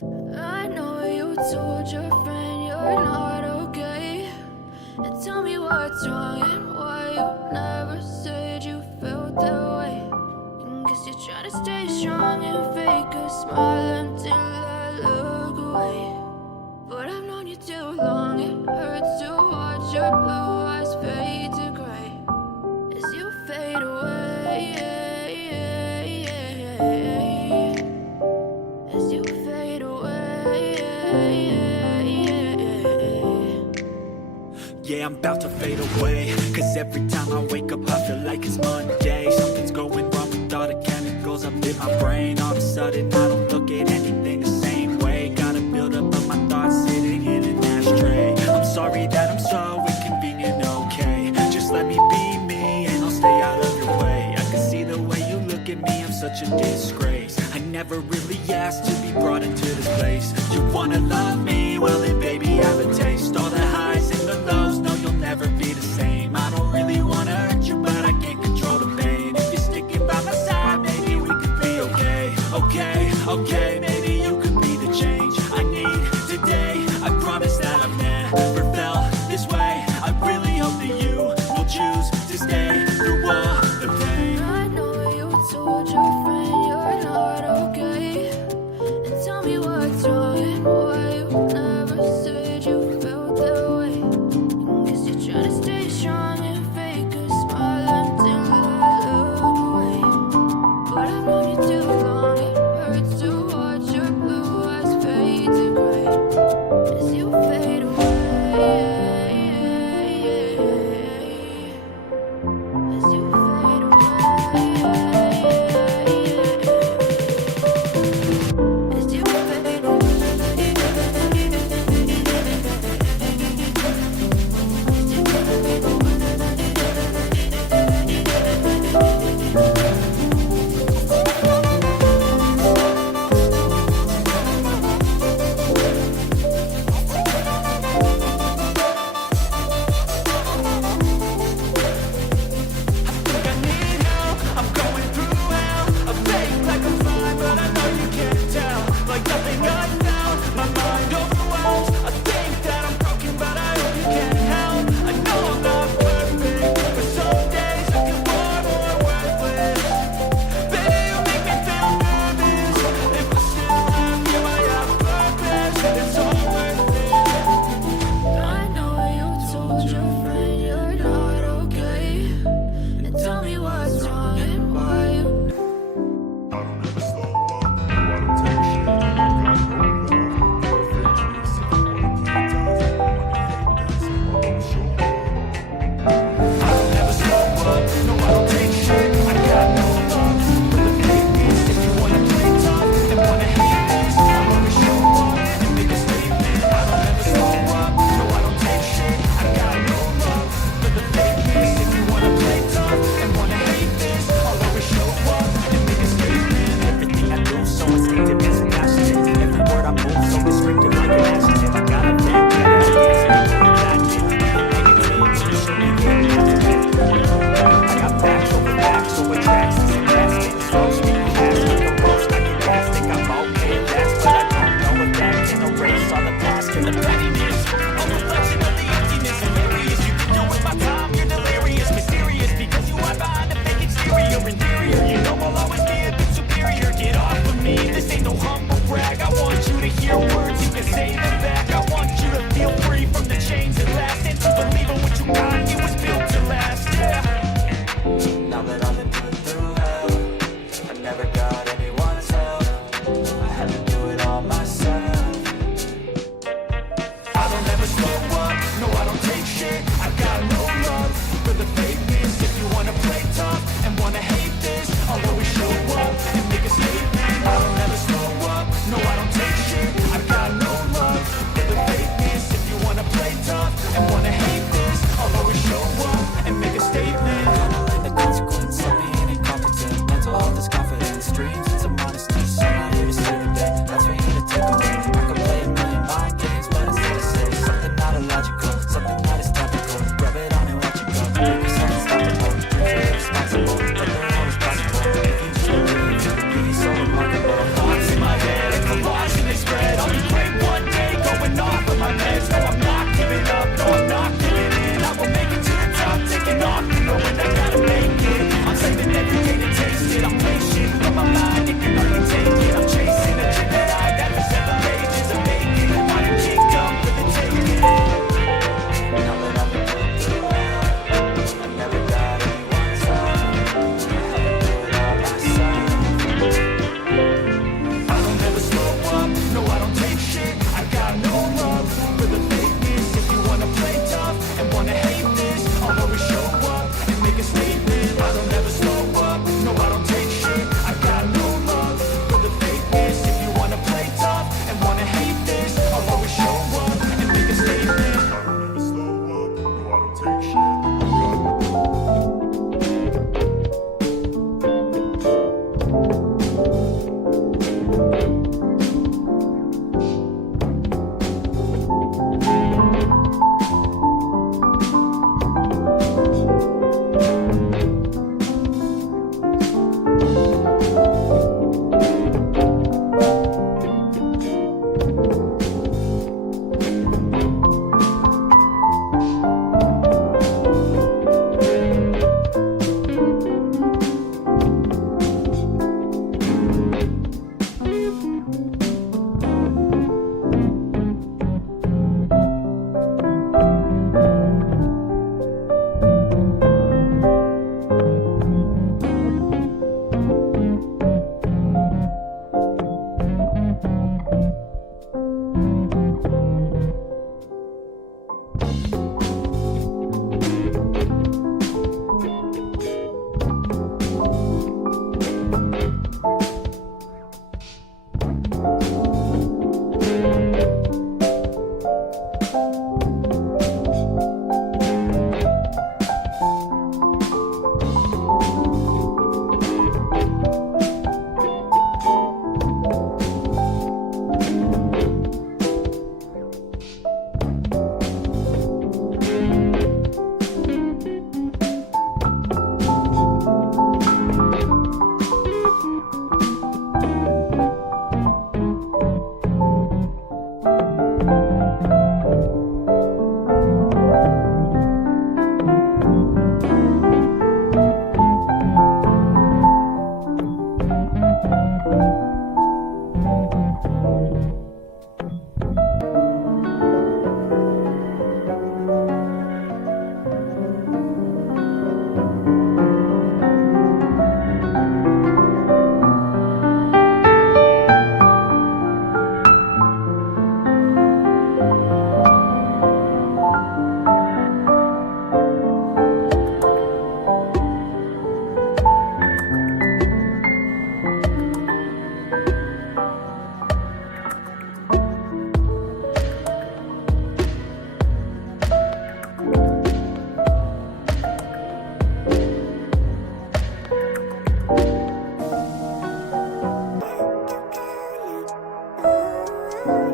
I know you told your friend you're not okay. And tell me what's wrong and why you never said you felt that way. And guess you're trying to stay strong and fake a smile until I look away. But I've known you too long, it hurts to watch your blue eyes fade to gray as you fade away. As you fade away. Yeah, I'm about to fade away, cause every time I wake up I feel like it's Monday. Something's going wrong with all the chemicals up in my brain. All of a sudden I don't look at anything the same way. Gotta build up of my thoughts sitting in an ashtray. I'm sorry that I'm so inconvenient, okay. Just let me be me and I'll stay out of your way. I can see the way you look at me, I'm such a disgrace. I never really asked to be brought into this place. You wanna love me? Well then baby have a taste. All the highs and the lows, no you'll never be the same. I don't really wanna hurt you but I can't control the pain. If you're sticking by my side, maybe we could be okay. Okay, maybe you could be the change I need today. I promise that I've never felt this way. I really hope that you will choose to stay through all the pain. I know you told your friend you're not okay. And tell me what's wrong and why you never said you felt that way. And guess you're trying to stay strong and fake a smile until I look away. But I've known you too long, it hurts to watch your blue eyes fade to gray as you fade away. As you fade away. As you fade away. I need help, I'm going through hell. I fake like I'm fine, but I know you can't tell. Like nothing I found, my mind overwhelms. I think that I'm broken, but I hope you can help. I know I'm not perfect, but some days I feel far more worthless. Baby, you make me feel nervous. If I still have you, I have purpose. It's all worth it. I know you told your friend you're not okay. And tell me what's wrong and why you. I don't ever slow up, no I don't take shit. I got no love for the fakeness. If you wanna play tough, I wanna hate this. I'm gonna show up. I don't ever slow up, no I don't take shit. I got no love for the fakeness. If you wanna play tough and wanna hate this, I'll always show up and make a statement. I don't ever slow up, no I don't take shit. I got no love for the fakeness. If you wanna play tough and wanna hate this, I'll always show up and make a statement. Everything I do so instinctive and passionate. Every word I move so descriptive like an adjective. I got a vendetta against people that did me negative. So show me I got facts over facts, so it tracks and sarcastic. So speak fast with the roast, I get gas. Think I'm okay at last, but I don't know if that can erase all the past and the pettiness. A reflection of the emptiness, hilarious. You can do with my time, you're delirious, mysterious, because you hide behind a fake exterior. Inferior, you know I'll always be a bit superior. Get off of me, this ain't no humble brag. I want you to hear words, you can say them back. I want you to feel free from the chains that last, and to believe in what you got, it was built to last. Yeah. Now that I've been through hell, I never got anyone's help. I had to do it all myself. I don't ever slow up, no I don't take shit. I got no love for the fakeness. If you wanna play tough and wanna hate this, I'll always show up and make a statement. I don't ever slow up, no I don't take shit. I got Living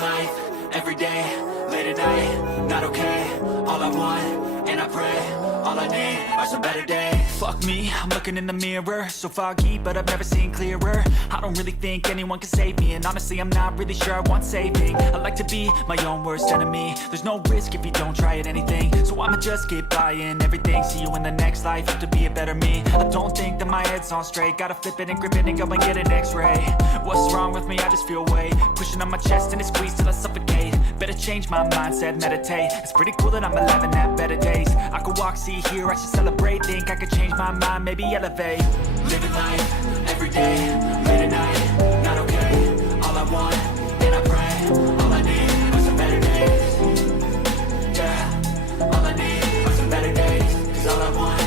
life, everyday, late at night, not okay. All I want, and I pray, all I need are some better days. Fuck me, I'm looking in the mirror, so foggy, but I've never seen clearer. I don't really think anyone can save me, and honestly I'm not really sure I want saving. I like to be my own worst enemy. There's no risk if you don't try at anything, so I'ma just keep buying everything. See you in the next life, have to be a better me. I don't think that my head's on straight, gotta flip it and grip it and go and get an x-ray. What's wrong with me? I just feel weight pushing on my chest and it squeezes till I suffocate. Better change my mindset, meditate. It's pretty cool that I'm alive and have better days. I could walk, see, hear, I should celebrate. Think I could change my mind, maybe elevate. Living life, everyday, late at night, not okay. All I want, and I pray, all I need are some better days. Yeah, all I need are some better days. Cause all I want,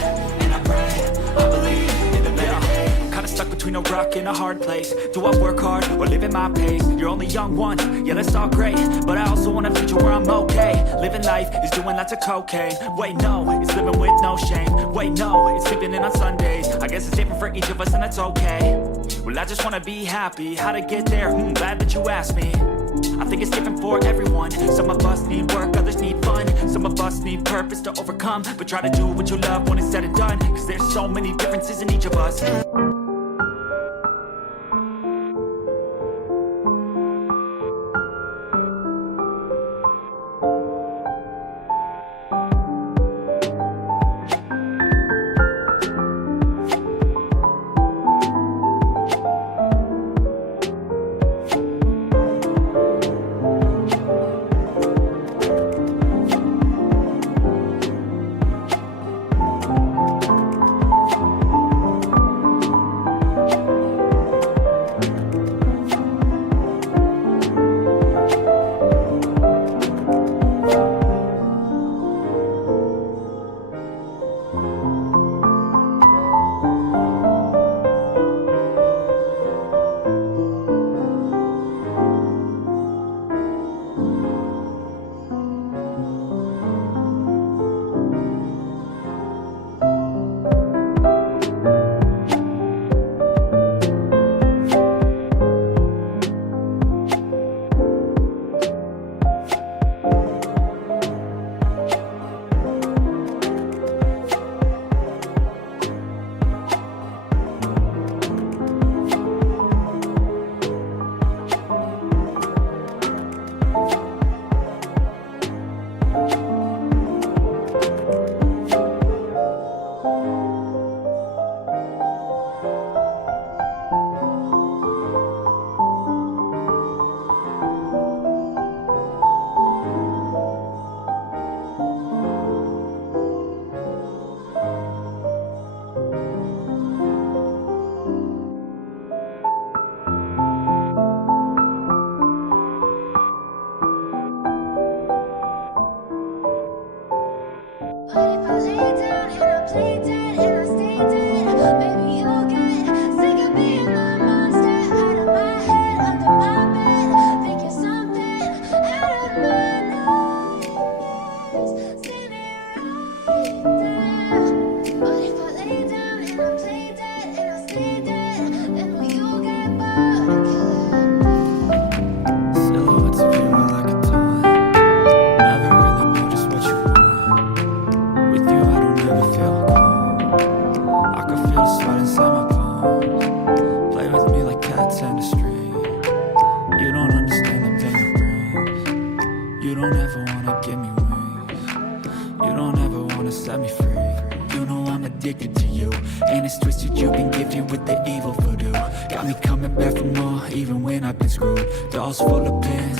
and I pray, I believe in the better days. Kinda stuck between a rock and a hard place. Do I work hard or live at my pace? You're only young once, yeah that's all great, but I also want a future where I'm okay. Living life is doing lots of cocaine. Wait no, it's living with no shame. Wait no, it's sleeping in on Sundays. I guess it's different for each of us and that's okay. Well I just wanna be happy. How to get there? Glad that you asked me. I think it's different for everyone. Some of us need work, others need fun. Some of us need purpose to overcome. But try to do what you love when it's said and done. Cause there's so many differences in each of us. addicted to you, and it's twisted. You've been gifted with the evil voodoo. Got me coming back for more, even when I've been screwed. Dolls full of pins,